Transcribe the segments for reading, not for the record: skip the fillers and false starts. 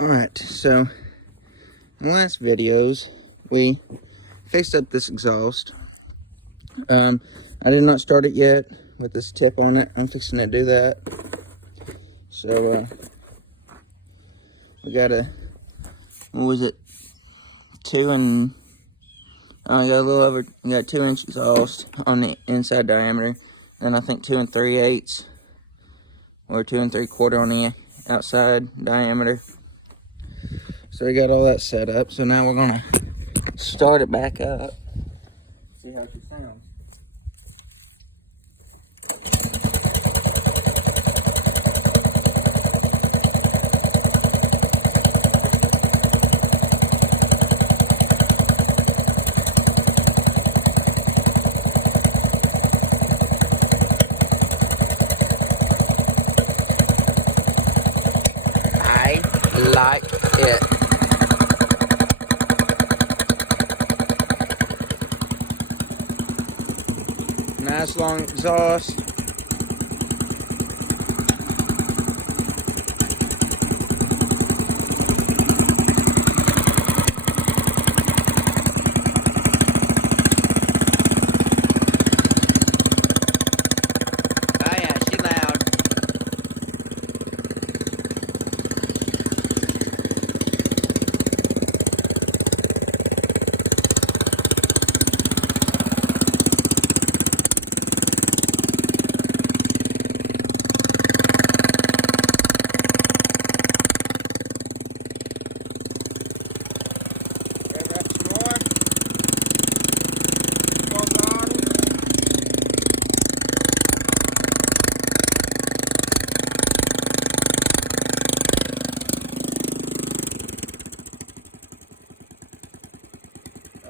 Alright, so in the last videos, we fixed up this exhaust. I did not start it yet with this tip on it. I'm fixing to do that. So, we got a, what was it, I got a little over, we got 2 inch exhaust on the inside diameter, and I think 2 3/8 or 2 3/4 on the outside diameter. So we got all that set up. So now we're gonna start it back up. See how she sounds. Like it. Nice long exhaust. Oh yeah, she loud.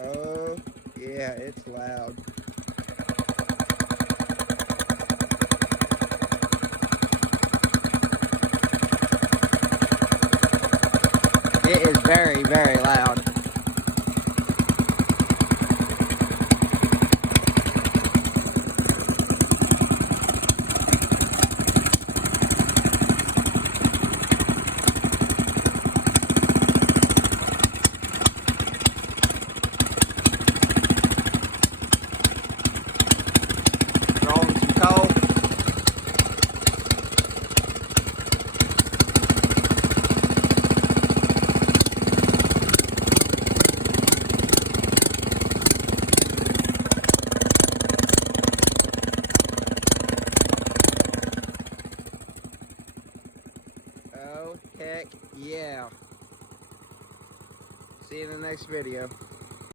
Oh, yeah, it's loud. It is very, very loud. Rolling some coal. Oh, heck yeah. See you in the next video.